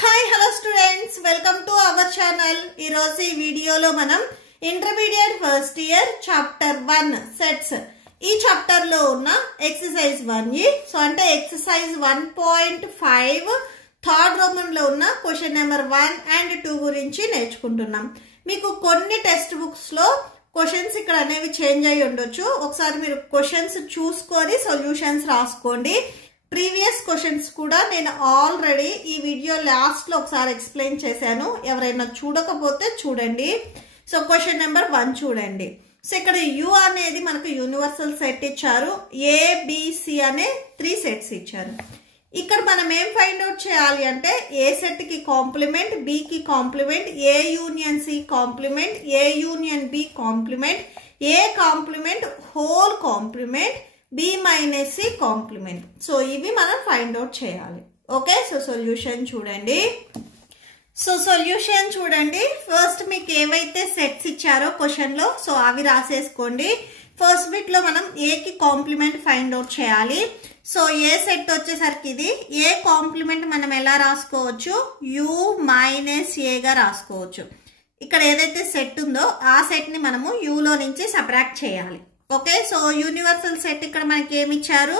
Hi hello students, welcome to our channel. ఈ రోజు ఈ వీడియోలో మనం intermediate first year chapter 1 sets ఈ చాప్టర్ లో ఉన్న ఎక్సర్సైజ్ 1 సో అంటే ఎక్సర్సైజ్ 1.5 థర్డ్ రోమన్ లో ఉన్న క్వశ్చన్ నెంబర్ 1 and 2 గురించి నేర్చుకుంటున్నాం. మీకు కొన్ని టెక్స్ట్ బుక్స్ లో క్వశ్చన్స్ ఇక్కడ అనేవి చేంజ్ అయ్యి ఉండొచ్చు. ఒకసారి మీరు క్వశ్చన్స్ చూసుకొని సొల్యూషన్స్ రాసుకోండి. ప్రీవియస్ క్వశ్చన్స్ కూడా నేను ఆల్రెడీ ఈ వీడియో లాస్ట్ లో ఒకసారి ఎక్స్ప్లెయిన్ చేశాను. ఎవరైనా చూడకపోతే చూడండి. సో క్వశ్చన్ నెంబర్ 1 చూడండి. సో ఇక్కడ యు అనేది మనకు యూనివర్సల్ సెట్ ఇచ్చారు. ఏబిసి అనే 3 సెట్స్ ఇచ్చారు. ఇక్కడ మనం ఏం ఫైండ్ అవుట్ చేయాలి అంటే ఏ సెట్ కి కాంప్లిమెంట్, బి కి complement, A union C complement, A union B complement, A complement whole complement, B minus C complement. So ఇవి మనం ఫైండ్ అవుట్ చేయాలి. ఓకే, సో సొల్యూషన్ చూడండి. సొల్యూషన్ చూడండి. ఫస్ట్ మీకు ఏవైతే సెట్స్ ఇచ్చారో క్వశ్చన్ లో సో అవి రాసేసుకోండి. ఫస్ట్ బిట్ లో మనం ఏ కి కాంప్లిమెంట్ ఫైండ్ అవుట్ చేయాలి. సో ఏ సెట్ వచ్చేసరికి ఇది ఏ కాంప్లిమెంట్ మనం ఎలా రాసుకోవచ్చు, యు మైనస్ ఏగా రాసుకోవచ్చు. ఇక్కడ ఏదైతే సెట్ ఉందో ఆ సెట్ ని మనము యూలో నుంచి సబ్ట్రాక్ట్ చేయాలి. ఓకే, సో యూనివర్సల్ సెట్ ఇక్కడ మనకి ఏమి ఇచ్చారు,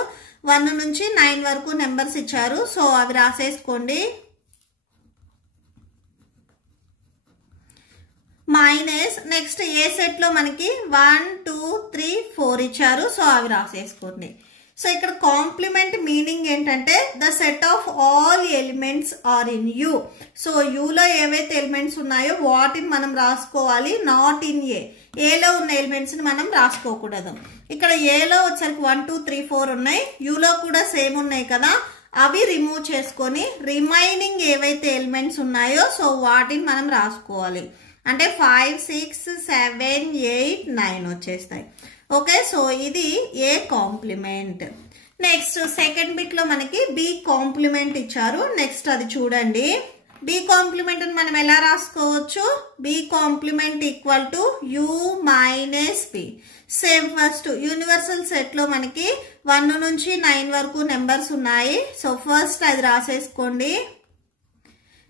1 నుంచి 9 వరకు నెంబర్స్ ఇచ్చారు. సో అవి రాసేసుకోండి. మైనస్ నెక్స్ట్ ఏ సెట్ లో మనకి 1 2 3 4 ఇచ్చారు. సో అవి రాసేసుకోండి. సో ఇక్కడ కాంప్లిమెంట్ మీనింగ్ ఏంటంటే the set of all elements are in U. So యూలో ఏవైతే ఎలిమెంట్స్ ఉన్నాయో వాటిని మనం రాసుకోవాలి, నాట్ ఇన్ ఏలో ఉన్న ఎలిమెంట్స్ ని మనం రాసుకోకూడదు. ఇక్కడ ఏలో వచ్చరికి 1 2 3 4 ఉన్నాయి, యూలో కూడా సేమ్ ఉన్నాయి కదా, అవి రిమూవ్ చేసుకొని రిమైనింగ్ ఏవైతే ఎలిమెంట్స్ ఉన్నాయో సో వాటిని మనం రాసుకోవాలి. అంటే 5 6 7 8 9 వచ్చేస్తాయి. ఓకే, సో ఇది ఏ కాంప్లిమెంట్. నెక్స్ట్ సెకండ్ బిట్ లో మనకి బి కాంప్లిమెంట్ ఇచ్చారు. నెక్స్ట్ అది చూడండి. బి కాంప్లిమెంట్ మనం ఎలా రాసుకోవచ్చు, B complement equal to U minus B. Same first universal set లో మనకి 1 నుంచి 9 వరకు నెంబర్స్ ఉన్నాయి. సో ఫస్ట్ అది రాసేసుకోండి.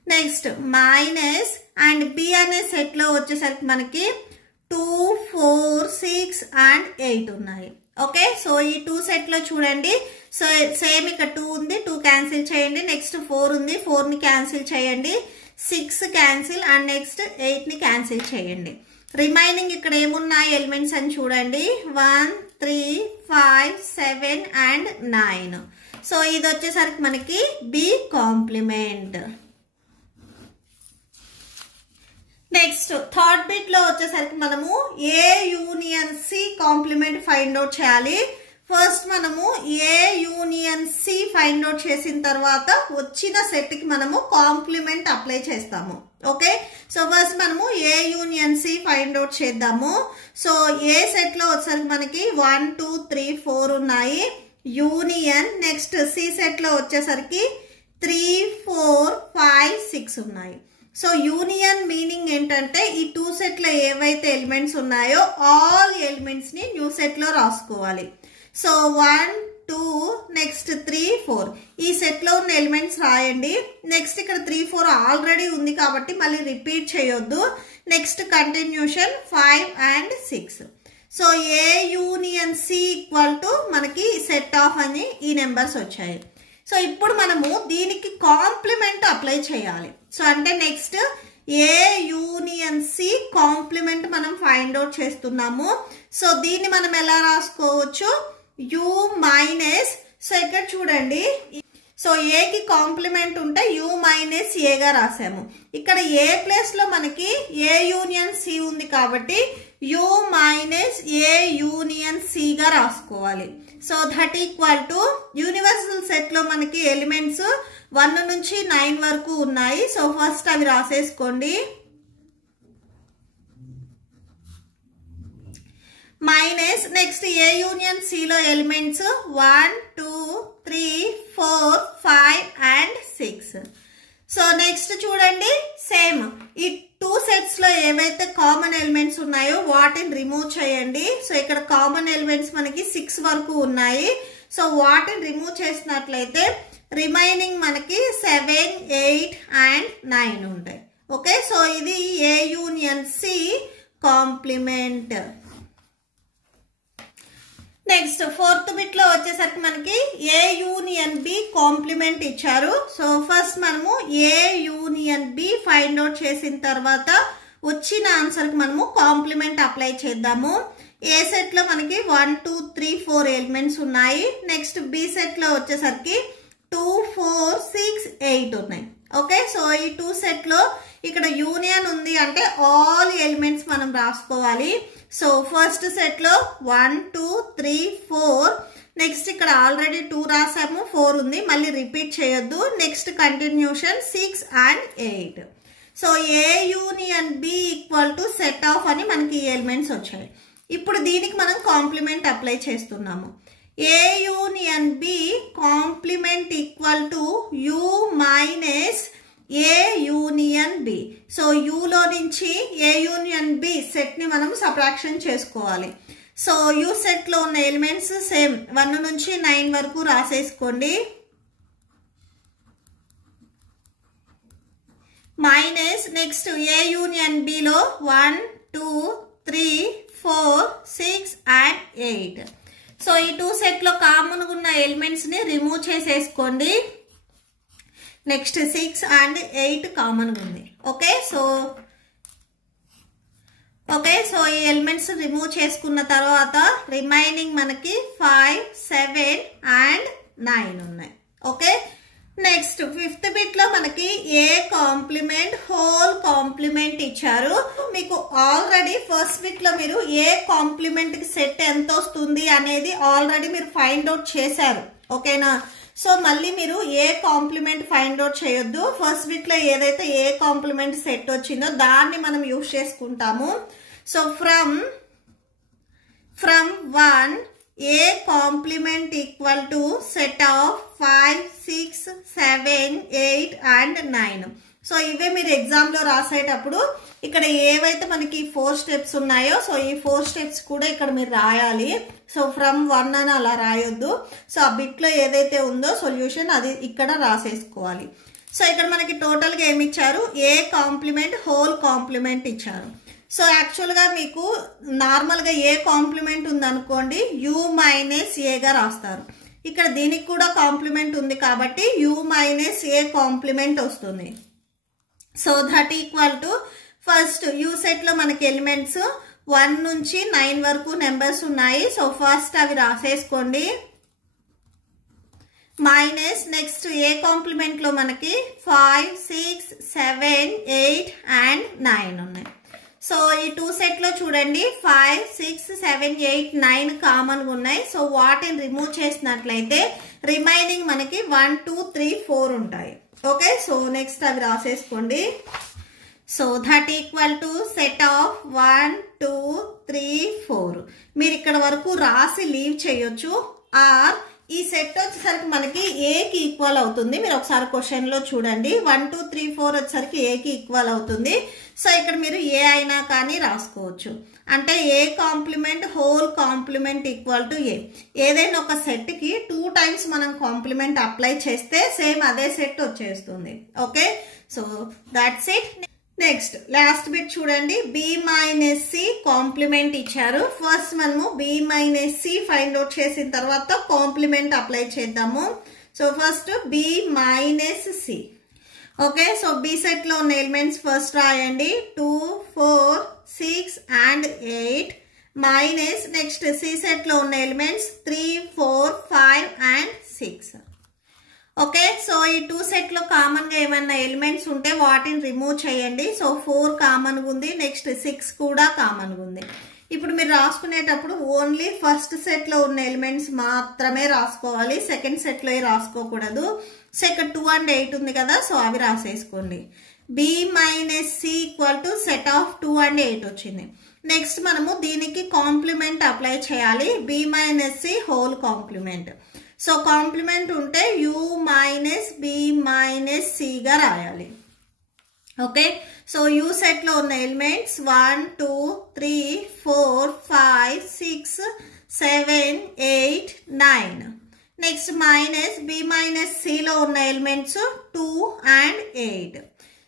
నెక్స్ట్ మైనస్ అండ్ బి అనే సెట్ లో వచ్చేసరికి మనకి 2 4 6 and 8 ఉన్నాయి. ఓకే, సో ఈ 2 సెట్ లో చూడండి. సో సేమ్ ఇక్కడ 2 ఉంది, 2 క్యాన్సిల్ చేయండి. నెక్స్ట్ 4 ఉంది, 4 ని క్యాన్సిల్ చేయండి. 6 క్యాన్సిల్ అండ్ నెక్స్ట్ 8 ని క్యాన్సిల్ చేయండి. రిమైనింగ్ ఇక్కడ ఏమున్నాయి ఎలిమెంట్స్ అని చూడండి, 1 3 5 7 and 9. సో ఇది వచ్చేసరికి మనకి B complement. Next third bit లో వచ్చేసరికి మనము A union C complement find out చేయాలి. ఫస్ట్ మనము A union C find out చేసిన తర్వాత వచ్చిన సెట్ కి మనము కాంప్లిమెంట్ అప్లై చేస్తాము. ఓకే, సో ఫస్ట్ మనము A union C find out చేద్దాము. సో ఏ సెట్ లో వచ్చేసరికి మనకి 1 2 3 4 ఉన్నాయి, యూనియన్. నెక్స్ట్ సి సెట్ లో వచ్చేసరికి 3 4 5 6 ఉన్నాయి. సో యూనియన్ మీనింగ్ ఏంటంటే ఈ 2 సెట్ లో ఏవైతే ఎలిమెంట్స్ ఉన్నాయో ఆల్ ఎలిమెంట్స్ ని న్యూ సెట్ లో రాసుకోవాలి. సో 1 2 నెక్స్ట్ 3 4 ఈ సెట్ లో ఉన్న ఎలిమెంట్స్ రాయండి. నెక్స్ట్ ఇక్కడ 3 4 ఆల్రెడీ ఉంది కాబట్టి మళ్ళీ రిపీట్ చేయొద్దు. Next continuation 5 and 6. So A union C equal to మనకి సెట్ ఆఫ్ అని ఈ నెంబర్స్ వచ్చాయి. సో ఇప్పుడు మనము దీనికి కాంప్లిమెంట్ అప్లై చేయాలి. సో అంటే next A union C complement మనం ఫైండ్ అవుట్ చేస్తున్నాము. సో దీన్ని మనం ఎలా రాసుకోవచ్చు, యు మైనస్. సో ఇక్కడ చూడండి, సో ఏ కి కాంప్లిమెంట్ ఉంటే యు మైనస్ ఏగా రాసాము. ఇక్కడ ఏ ప్లేస్ లో మనకి ఏ యూనియన్ సి ఉంది కాబట్టి you minus A union C గా రాసుకోవాలి. So that equal to universal set లో మనకి ఎలిమెంట్స్ 1 నుంచి 9 వరకు ఉన్నాయి. సో ఫస్ట్ అవి రాసేసుకోండి. Minus next A union C లో ఎలిమెంట్స్ 1 2 3 4 5 and 6. సో నెక్స్ట్ చూడండి, సేమ్ ఈ 2 సెట్స్ లో ఏవైతే కామన్ ఎలిమెంట్స్ ఉన్నాయో వాటిని రిమూవ్ చేయండి. సో ఇక్కడ కామన్ ఎలిమెంట్స్ మనకి 6 వరకు ఉన్నాయి. సో వాటిని రిమూవ్ చేసినట్లయితే రిమైనింగ్ మనకి 7, 8 అండ్ 9 ఉంటాయి. ఓకే, సో ఇది A union C complement. Next fourth bit లో వచ్చేసరికి మనకి ఏ యూనియన్ బి కాంప్లిమెంట్ ఇచ్చారు. సో ఫస్ట్ మనము A union B find out చేసిన తర్వాత వచ్చిన ఆన్సర్ కి మనము కాంప్లిమెంట్ అప్లై చేద్దాము. ఏ సెట్ లో మనకి 1, 2, 3, 4 ఎలిమెంట్స్ ఉన్నాయి. నెక్స్ట్ బి సెట్ లో వచ్చేసరికి 2, 4, 6, 8 ఉన్నాయి. ఓకే, సో ఈ 2 సెట్ లో ఇక్కడ యూనియన్ ఉంది అంటే ఆల్ ఎలిమెంట్స్ మనం రాసుకోవాలి. సో ఫస్ట్ సెట్ లో 1, 2, 3, 4. నెక్స్ట్ ఇక్కడ ఆల్రెడీ 2 రాసాము, 4 ఉంది, మళ్ళీ రిపీట్ చేయొద్దు. Next continuation 6 and 8. So A union B equal to set of అని మనకి ఈ ఎలిమెంట్స్ వచ్చాయి. ఇప్పుడు దీనికి మనం కాంప్లిమెంట్ అప్లై చేస్తున్నాము. A union B complement equal to U minus A union B. So యూలో నుంచి ఏ యూనియన్ బి సెట్ ని మనం సబ్ట్రాక్షన్ చేసుకోవాలి. సో యూ సెట్ లో ఉన్న ఎలిమెంట్స్ సేమ్ 1 నుంచి 9 వరకు రాసేసుకోండి. మైనస్ నెక్స్ట్ ఏ యూనియన్ బిలో 1, 2, 3, 4, 6 అండ్ 8. సో ఈ 2 సెట్ లో కామన్ ఉన్న ఎలిమెంట్స్ ని రిమూవ్ చేసేసుకోండి. నెక్స్ట్ 6 అండ్ 8 కామన్ ఉంది. ఓకే, సో ఈ ఎలిమెంట్స్ రిమూవ్ చేసుకున్న తర్వాత రిమైనింగ్ మనకి 5, 7 అండ్ 9 ఉన్నాయి. ఓకే, నెక్స్ట్ ఫిఫ్త్ బిట్ లో మనకి ఏ కాంప్లిమెంట్ హోల్ కాంప్లిమెంట్ ఇచ్చారు. మీకు ఆల్రెడీ ఫస్ట్ బిట్ లో మీరు ఏ కాంప్లిమెంట్ కి సెట్ ఎంత వస్తుంది అనేది ఆల్రెడీ మీరు ఫైండ్ అవుట్ చేశారు. ఓకేనా, సో మళ్ళీ మీరు ఏ కాంప్లిమెంట్ ఫైండ్ అవుట్ చేయొద్దు. ఫస్ట్ బిట్ లో ఏదైతే ఏ కాంప్లిమెంట్ సెట్ వచ్చిందో దాన్ని మనం యూజ్ చేసుకుంటాము. So from 1 A complement equal to set of 5, 6, 7, 8 and 9. So ఇవే మీరు ఎగ్జామ్ లో రాసేటప్పుడు ఇక్కడ ఏవైతే మనకి 4 స్టెప్స్ ఉన్నాయో సో ఈ 4 స్టెప్స్ కూడా ఇక్కడ మీరు రాయాలి. సో ఫ్రమ్ 1 అని అలా రాయొద్దు. సో ఆ బిట్ లో ఏదైతే ఉందో సొల్యూషన్ అది ఇక్కడ రాసేసుకోవాలి. సో ఇక్కడ మనకి టోటల్ గా ఏమి ఇచ్చారు, ఏ కాంప్లిమెంట్ హోల్ కాంప్లిమెంట్ ఇచ్చారు. సో యాక్చువల్ గా మీకు నార్మల్ గా ఏ కాంప్లిమెంట్ ఉందనుకోండి యూ మైనస్ ఏగా రాస్తారు. ఇక్కడ దీనికి కూడా కాంప్లిమెంట్ ఉంది కాబట్టి యూ మైనస్ ఏ కాంప్లిమెంట్ వస్తుంది. So that equal to first you set లో మనకి ఎలిమెంట్స్ 1 నుంచి 9 వరకు నెంబర్స్ ఉన్నాయి. సో ఫస్ట్ అవి రాసేసుకోండి. మైనస్ నెక్స్ట్ ఏ కాంప్లిమెంట్ లో మనకి 5, 6, 7, 8 అండ్ 9 ఉన్నాయి. సో ఈ 2 సెట్ లో చూడండి 5, 6, 7, 8, 9 కామన్ గా ఉన్నాయి. సో వాటిని రిమూవ్ చేసినట్లయితే రిమైనింగ్ మనకి 1, 2, 3, 4 ఉంటాయి. ఓకే, సో నెక్స్ట్ అవి రాసేసుకోండి. So that equal to set of 1, 2, 3, 4. మీరు ఇక్కడ వరకు రాసి లీవ్ చేయొచ్చు. ఆర్ ఈ సెట్ వచ్చేసరికి మనకి ఏకి ఈక్వల్ అవుతుంది. మీరు ఒకసారి క్వశ్చన్ లో చూడండి 1, 2, 3, 4 వచ్చేసరికి ఏకి ఈక్వల్ అవుతుంది. సో ఇక్కడ మీరు ఏ అయినా కానీ రాసుకోవచ్చు. అంటే A complement whole complement equal to A. ఏదైనా ఒక సెట్ కి 2 టైమ్స్ మనం కాంప్లిమెంట్ అప్లై చేస్తే సేమ్ అదే సెట్ వచ్చేస్తుంది. Okay, so that's it. Next last bit చూడండి, బి మైనస్ సి కాంప్లిమెంట్ ఇచ్చారు. ఫస్ట్ మనము B minus C find out చేసిన తర్వాత కాంప్లిమెంట్ అప్లై చేద్దాము. So first B minus C. Okay, so B set లో ఉన్న ఎలిమెంట్స్ ఫస్ట్ రాయండి 2, 4, 6 and 8 minus next C set లో ఉన్న ఎలిమెంట్స్ 3, 4, 5 అండ్ 6. ఓకే, సో ఈ 2 సెట్ లో కామన్ గా ఏమైనా ఎలిమెంట్స్ ఉంటే వాటిని రిమూవ్ చేయండి. సో 4 కామన్ గా ఉంది, నెక్స్ట్ 6 కూడా కామన్ గా ఉంది. ఇప్పుడు మీరు రాసుకునేటప్పుడు ఓన్లీ ఫస్ట్ సెట్ లో ఉన్న ఎలిమెంట్స్ మాత్రమే రాసుకోవాలి, సెకండ్ సెట్ లో రాసుకోకూడదు. సో ఇక్కడ 2 and 8 ఉంది కదా, సో అవి రాసేసుకోండి. B minus C equal to set of 2 and 8 వచ్చింది. నెక్స్ట్ మనము దీనికి కాంప్లిమెంట్ అప్లై చేయాలి, B minus C whole complement. So complement ఉంటే U minus B minus C గా రాయాలి. ఓకే, సో యూ సెట్ లో ఉన్న elements 1, 2, 3, 4, 5, 6, 7, 8, 9. Next minus B minus సిలో ఉన్న ఎలిమెంట్స్ 2 and 8.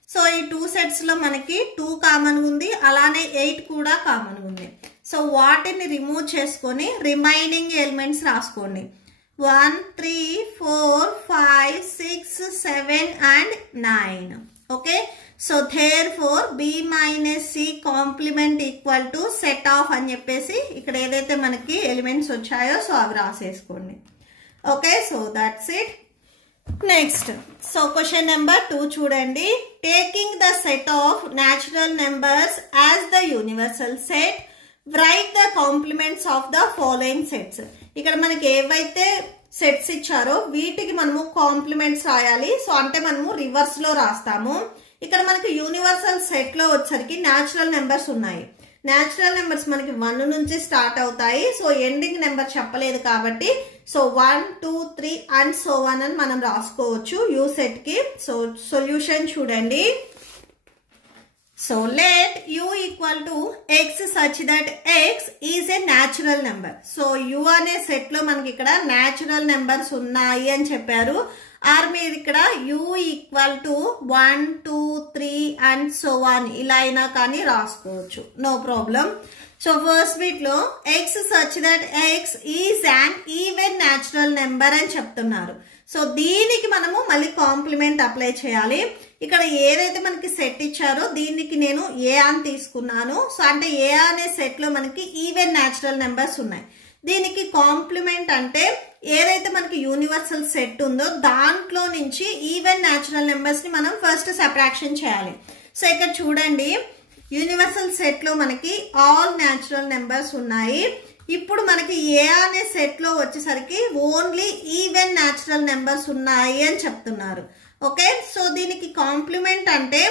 సో ఈ 2 సెట్స్లో మనకి 2 కామన్ ఉంది, అలానే 8 కూడా కామన్ ఉంది. సో వాటిని రిమూవ్ చేసుకొని రిమైనింగ్ ఎలిమెంట్స్ రాసుకోండి. 1, 3, 4, 5, 6, 7 and 9. Okay, so therefore b minus c complement equal to set of అని చెప్పేసి ఇక్కడ ఏదైతే మనకి ఎలిమెంట్స్ వచ్చాయో సో అవి రాసేసుకోండి. Okay, so that's it. Next, so question number 2 చూడండి. Taking the set of natural numbers as the universal set, right the complements of the following sets. ఇక్కడ మనకి ఏవైతే సెట్స్ ఇచ్చారో వీటికి మనము కాంప్లిమెంట్స్ రాయాలి. సో అంటే మనము రివర్స్ లో రాస్తాము. ఇక్కడ మనకి యూనివర్సల్ సెట్ లో వచ్చరికి న్యాచురల్ నెంబర్స్ ఉన్నాయి. న్యాచురల్ నెంబర్స్ మనకి 1 నుంచి స్టార్ట్ అవుతాయి. సో ఎండింగ్ నెంబర్ చెప్పలేదు కాబట్టి సో 1, 2, 3 అండ్ సో 1 అని మనం రాసుకోవచ్చు యూ సెట్ కి. సో సొల్యూషన్ చూడండి. So let u equal to x such that x is a natural number. So u అనే సెట్ లో మనకి ఇక్కడ న్యాచురల్ నెంబర్స్ ఉన్నాయి అని చెప్పారు. ఆర్ మీరు ఇక్కడ u equal to 1, 2, 3 and so 1 ఇలా అయినా కానీ రాసుకోవచ్చు, no problem. So first bit లో x such that x is an even natural number అని చెప్తున్నారు. సో దీనికి మనము మళ్ళీ కాంప్లిమెంట్ అప్లై చేయాలి. ఇక్కడ ఏదైతే మనకి సెట్ ఇచ్చారో దీనికి నేను ఏ అని తీసుకున్నాను. సో అంటే ఏ అనే సెట్ లో మనకి ఈవెన్ న్యాచురల్ నెంబర్స్ ఉన్నాయి. దీనికి కాంప్లిమెంట్ అంటే ఏదైతే మనకి యూనివర్సల్ సెట్ ఉందో దాంట్లో నుంచి ఈవెన్ న్యాచురల్ నెంబర్స్ ని మనం ఫస్ట్ సబ్ట్రాక్షన్ చేయాలి. సో ఇక్కడ చూడండి, యూనివర్సల్ సెట్ లో మనకి ఆల్ న్యాచురల్ నెంబర్స్ ఉన్నాయి. ఇప్పుడు మనకి ఏ అనే సెట్ లో వచ్చేసరికి ఓన్లీ ఈవెన్ న్యాచురల్ నెంబర్స్ ఉన్నాయి అని చెప్తున్నారు. ఓకే, సో దీనికి కాంప్లిమెంట్ అంటే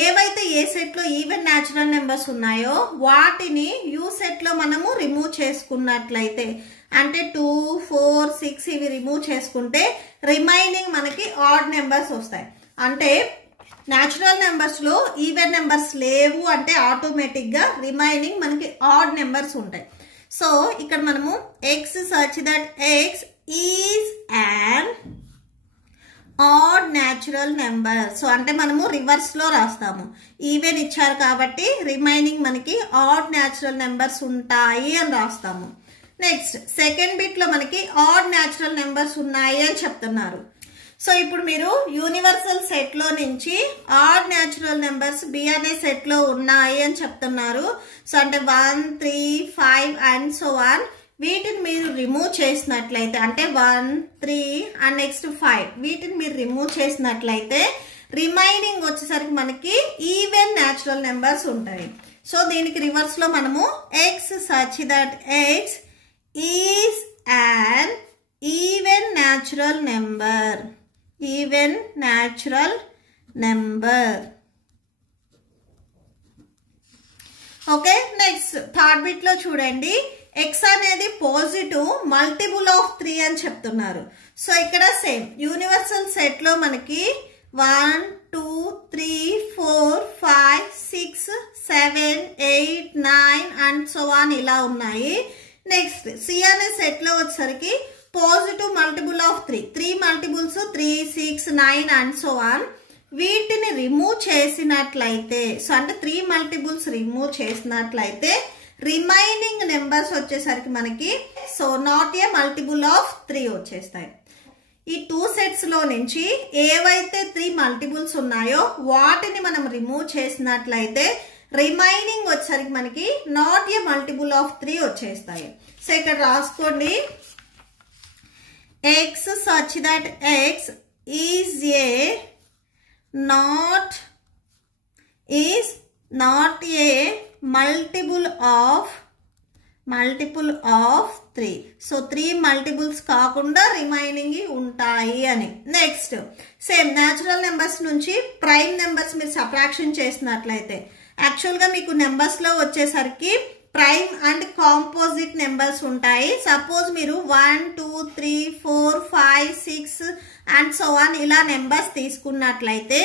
ఏవైతే ఏ సెట్ లో ఈవెన్ న్యాచురల్ నెంబర్స్ ఉన్నాయో వాటిని యూ సెట్ లో మనము రిమూవ్ చేసుకున్నట్లయితే అంటే 2, 4, 6 ఇవి రిమూవ్ చేసుకుంటే రిమైనింగ్ మనకి ఆడ్ నెంబర్స్ వస్తాయి. అంటే న్యాచురల్ నెంబర్స్ లో ఈవెన్ నెంబర్స్ లేవు అంటే ఆటోమేటిక్ గా రిమైనింగ్ మనకి ఆడ్ నెంబర్స్ ఉంటాయి. సో ఇక్కడ మనము x such that x is an add natural number. So అంటే మనము రివర్స్ లో రాస్తాము. ఈవెన్ ఇచ్చారు కాబట్టి రిమైనింగ్ మనకి ఆడ్ న్యాచురల్ నెంబర్స్ ఉంటాయి అని రాస్తాము. నెక్స్ట్ సెకండ్ బిట్ లో మనకి ఆడ్ న్యాచురల్ నెంబర్స్ ఉన్నాయి అని చెప్తున్నారు. సో ఇప్పుడు మీరు యూనివర్సల్ సెట్ లో నుంచి ఆడ్ న్యాచురల్ నెంబర్స్ బి అనే సెట్ లో ఉన్నాయి అని చెప్తున్నారు. సో అంటే 1, 3, 5 అండ్ సో 1 వీటిని మీరు రిమూవ్ చేసినట్లయితే అంటే 1, 3 అండ్ నెక్స్ట్ 5 వీటిని మీరు రిమూవ్ చేసినట్లయితే రిమైనింగ్ వచ్చేసరికి మనకి ఈవెన్ న్యాచురల్ నెంబర్స్ ఉంటాయి. సో దీనికి రివర్స్ లో మనము x such that x is an even natural number. Even natural number. Okay, next third bit లో చూడండి, x అనేది పాజిటివ్ మల్టిపుల్ ఆఫ్ 3 అని చెప్తున్నారు. సో ఇక్కడ సేమ్ యూనివర్సల్ సెట్ లో మనకి 1, 2, 3, 4, 5, 6, 7, 8, 9 అండ్ సో 1 ఇలా ఉన్నాయి. నెక్స్ట్ సి అనే సెట్ లో వచ్చేసరికి positive multiple of 3 multiples 3, 6, 9 and so 1 వీటిని రిమూవ్ చేసినట్లయితే సో అంటే 3 మల్టిపుల్స్ రిమూవ్ చేసినట్లయితే రిమైనింగ్ నెంబర్స్ వచ్చేసరికి మనకి so not a multiple of 3 వచ్చేస్తాయి. ఈ 2 సెట్స్ లో నుంచి ఏవైతే 3 మల్టిపుల్స్ ఉన్నాయో వాటిని మనం రిమూవ్ చేసినట్లయితే రిమైనింగ్ వచ్చేసరికి మనకి నాట్ ఏ మల్టిపుల్ ఆఫ్ 3 వచ్చేస్తాయి. సో ఇక్కడ రాసుకోండి, x such that x is not a multiple of 3. So 3 multiples కాకుండా రిమైనింగ్ ఉంటాయి అని. నెక్స్ట్ సేమ్ న్యాచురల్ నెంబర్స్ నుంచి ప్రైమ్ నెంబర్స్ మీరు సబ్ట్రాక్షన్ చేసినట్లయితే యాక్చువల్ గా మీకు నెంబర్స్ లో వచ్చేసరికి ప్రైమ్ అండ్ కాంపోజిట్ నెంబర్స్ ఉంటాయి. సపోజ్ మీరు 1, 2, 3, 4, 5, 6 అండ్ సో 1 ఇలా నెంబర్స్ తీసుకున్నట్లయితే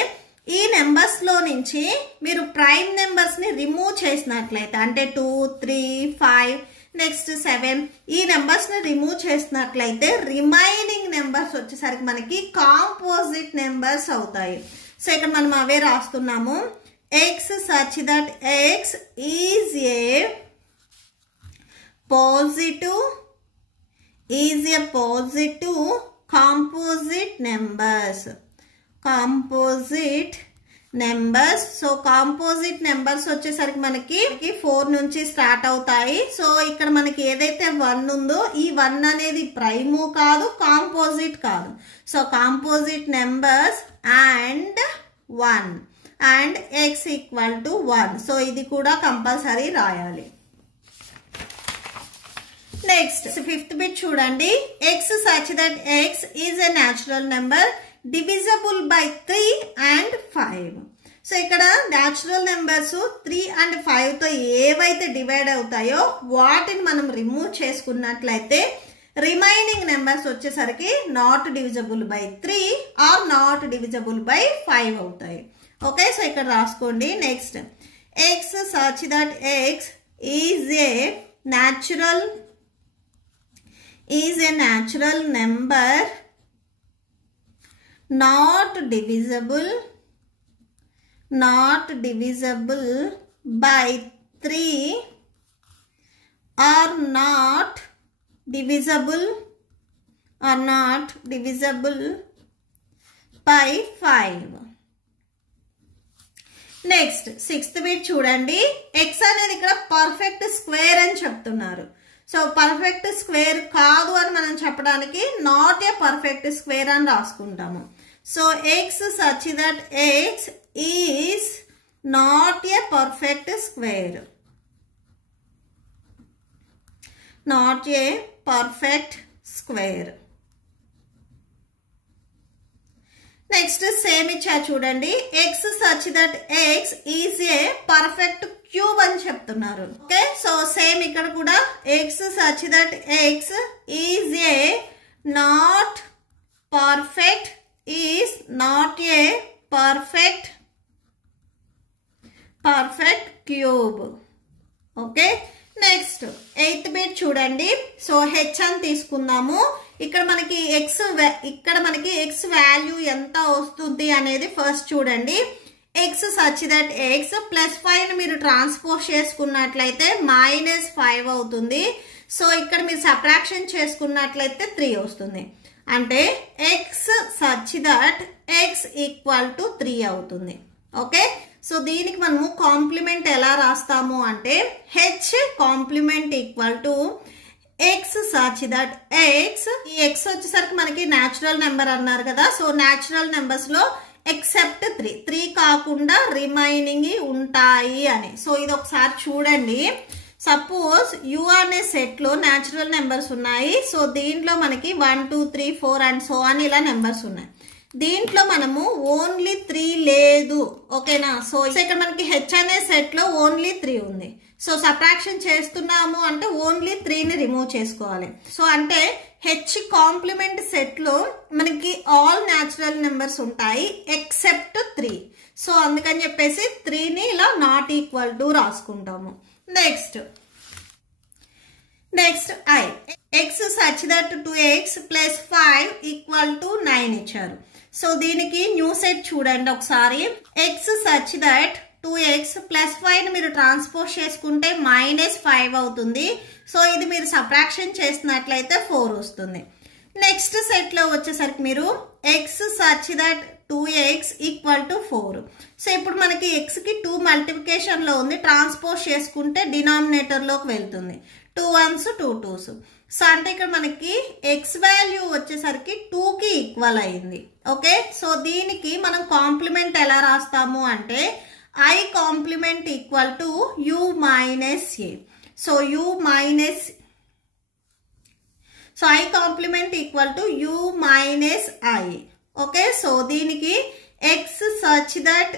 ఈ నెంబర్స్ లో నుంచి మీరు ప్రైమ్ నెంబర్స్ ని రిమూవ్ చేసినట్లయితే అంటే 2, 3, 5 నెక్స్ట్ 7 ఈ నెంబర్స్ ని రిమూవ్ చేసినట్లయితే రిమైనింగ్ నెంబర్స్ వచ్చేసరికి మనకి కాంపోజిట్ నెంబర్స్ అవుతాయి. సో ఇక్కడ మనం అవే రాస్తున్నాము. x such that x is a positive composite numbers. So composite numbers వచ్చేసరికి మనకి 4 నుంచి స్టార్ట్ అవుతాయి. సో ఇక్కడ మనకి ఏదైతే 1 ఉందో ఈ 1 అనేది ప్రైమ్ కాదు, కాంపోజిట్ కాదు. So composite numbers and 1 and x equal to 1. So ఇది కూడా కంపల్సరీ రాయాలి. నెక్స్ట్ 5th బిట్ చూడండి. x such that x is a natural number divisible by 3 and 5. So ఇక్కడ న్యాచురల్ నెంబర్స్ 3 and 5 తో ఏవైతే డివైడ్ అవుతాయో వాటిని మనం రిమూవ్ చేసుకున్నట్లయితే రిమైనింగ్ నెంబర్స్ వచ్చేసరికి not divisible by 3 or not divisible by 5 అవుతాయి. ఓకే, సో ఇక్కడ రాసుకోండి. Next x such that x is a natural number not divisible by 3 or not divisible by 5. Next 6th bit చూడండి. x అనేది ఇక్కడ perfect square అని చెప్తున్నారు. So perfect square కాదు అని మనం చెప్పడానికి నాట్ ఏ పర్ఫెక్ట్ స్క్వేర్ అని రాసుకుంటాము. So x such that x is not a perfect square. Next same ఇచ్చా చూడండి. x such that x is a perfect cube అని చెప్తున్నారు. ఓకే, సో సేమ్ ఇక్కడ కూడా x such that x is a not a perfect cube. Okay, next 8th bit చూడండి. So h అని తీసుకుందాము. ఇక్కడ మనకి x వాల్యూ ఎంత వస్తుంది అనేది ఫస్ట్ చూడండి. x such that x plus 5 మీరు ట్రాన్స్పోజ్ చేసుకున్నట్లయితే -5 అవుతుంది. సో ఇక్కడ మీరు సబ్ట్రాక్షన్ చేసుకున్నట్లయితే 3 వస్తుంది. అంటే x such that x equal to 3 అవుతుంది. ఓకే, సో దీనికి మనము కాంప్లిమెంట్ ఎలా రాస్తాము అంటే h complement equal to x such that x. ఈ x వచ్చేసరికి మనకి న్యాచురల్ నెంబర్ అన్నారు కదా. సో న్యాచురల్ నెంబర్స్ లో ఎక్సెప్ట్ 3 కాకుండా రిమైనింగ్ ఉంటాయి అని. సో ఇది ఒకసారి చూడండి. సపోజ్ u అనే సెట్ లో న్యాచురల్ నెంబర్స్ ఉన్నాయి. సో దీంట్లో మనకి 1 2 3 4 అండ్ సో అని ఇలా నెంబర్స్ ఉన్నాయి. దీంట్లో మనము ఓన్లీ 3 లేదు. ఓకేనా, సో ఇక్కడ మనకి h అనే సెట్ లో ఓన్లీ 3 ఉంది. సో సబ్ట్రాక్షన్ చేస్తున్నాము అంటే ఓన్లీ 3ని రిమూవ్ చేసుకోవాలి. సో అంటే h కాంప్లిమెంట్ సెట్ లో మనకి ఆల్ న్యాచురల్ నెంబర్స్ ఉంటాయి ఎక్సెప్ట్ 3. సో అందుకని చెప్పేసి 3ని ఇలా నాట్ ఈక్వల్ టు రాసుకుంటాము. Next I x such that 2x plus 5 equal to 9 ఇచ్చారు. సో దీనికి న్యూ సెట్ చూడండి ఒకసారి. x such that 2x plus 5 మీరు ట్రాన్స్పోజ్ చేసుకుంటే -5 అవుతుంది. సో ఇది మీరు సబ్ట్రాక్షన్ చేసినట్లయితే 4 వస్తుంది. నెక్స్ట్ సెట్ లో వచ్చేసరికి మీరు x such that 2x equal to 4. So ఇప్పుడు మనకి x కి 2 మల్టిప్లికేషన్ లో ఉంది. ట్రాన్స్పోజ్ చేసుకుంటే డినామినేటర్ లోకి వెళ్తుంది. 2 1s 2 2s. సో అంటే ఇక్కడ మనకి x వాల్యూ వచ్చేసరికి 2 కి ఈక్వల్ అయింది. ఓకే, సో దీనికి మనం కాంప్లిమెంట్ ఎలా రాస్తాము అంటే I complement equal to u minus a. So I complement equal to u minus I. Okay, so దీనికి x such that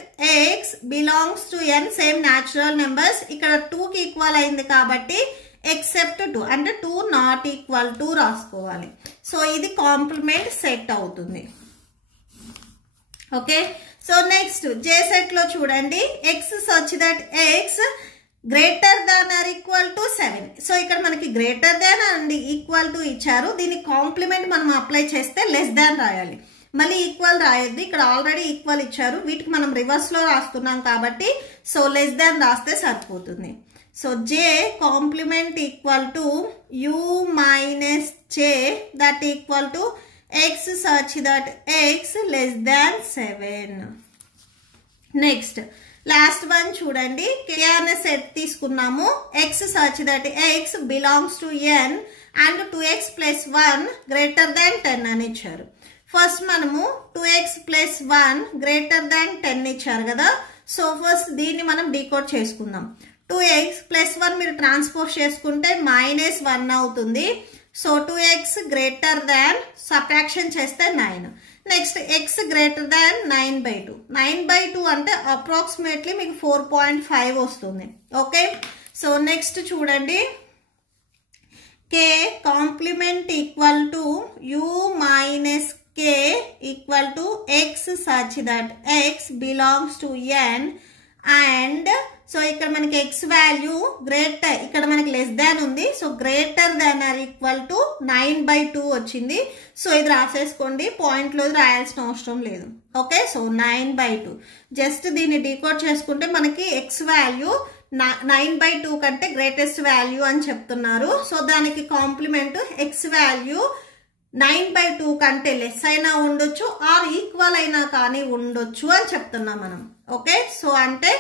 x belongs to n same natural numbers. ఇక్కడ 2 కి equal అయింది కాబట్టి ఎక్సెప్ట్ 2 అంటే 2 నాట్ ఈక్వల్ టు రాసుకోవాలి. So ఇది complement set అవుతుంది. Okay, so next J set లో చూడండి. x such that x greater than or equal to 7. So ఇక్కడ మనకి greater than and equal to ఇచ్చారు. దీని కాంప్లిమెంట్ మనం అప్లై చేస్తే లెస్ దాన్ రాయాలి, మళ్ళీ ఈక్వల్ రాయొద్దు. ఇక్కడ ఆల్రెడీ ఈక్వల్ ఇచ్చారు, వీటికి మనం రివర్స్లో రాస్తున్నాం కాబట్టి సో లెస్ దాన్ రాస్తే సరిపోతుంది. So J complement equal to U minus J that equal to X such that X less than 7. Next last one చూడండి. కే అనే సెట్ తీసుకున్నాము. X such that X belongs to N and 2x + 1 greater than 10 అని ఇచ్చారు. First మనము 2x + 1 greater than 10 ఇచ్చారు కదా. So first దీన్ని మనం డీకోడ్ చేసుకుందాం. 2x + 1 మీరు ట్రాన్స్పోజ్ చేసుకుంటే -1 అవుతుంది. So 2x greater than subtraction చేస్తే 9. Next x greater than 9/2. 9/2 అంటే అప్రాక్సిమేట్లీ మీకు 4.5 వస్తుంది. ఓకే, సో నెక్స్ట్ చూడండి. k complement equal to u minus k equal to x such that x belongs to n and so ఇక్కడ మనకి x value greater, ఇక్కడ మనకి less than ఉంది. So greater than or equal to 9/2 వచ్చింది. So ఇది రాసేసుకోండి, పాయింట్లో రాయాల్సిన అవసరం లేదు. ఓకే, సో 9/2 జస్ట్ దీన్ని డీకోడ్ చేసుకుంటే మనకి x వాల్యూ 9/2 కంటే గ్రేటెస్ట్ వాల్యూ అని చెప్తున్నారు. సో దానికి కాంప్లిమెంట్ x వాల్యూ 9/2 కంటే లెస్ అయినా ఉండొచ్చు ఆర్ ఈక్వల్ అయినా కానీ ఉండొచ్చు అని చెప్తున్నాం మనం. ఓకే, సో అంటే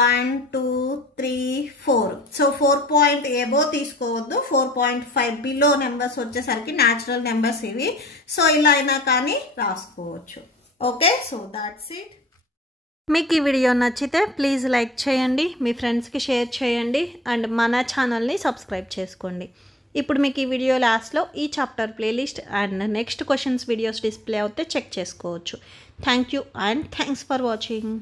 1 2 3 4. సో 4 above తీసుకోవద్దు, 4.5 బిలో నెంబర్స్ వచ్చేసరికి న్యాచురల్ నెంబర్స్ ఇవి. సో ఇలా అయినా కానీ రాసుకోవచ్చు. Okay, so that's it. మీకు ఈ వీడియో నచ్చితే ప్లీజ్ లైక్ చేయండి, మీ ఫ్రెండ్స్కి షేర్ చేయండి అండ్ మన ఛానల్ని సబ్స్క్రైబ్ చేసుకోండి. ఇప్పుడు మీకు ఈ వీడియో లాస్ట్లో ఈ chapter playlist and next questions videos display అవుతే చెక్ చేసుకోవచ్చు. Thank you and thanks for watching.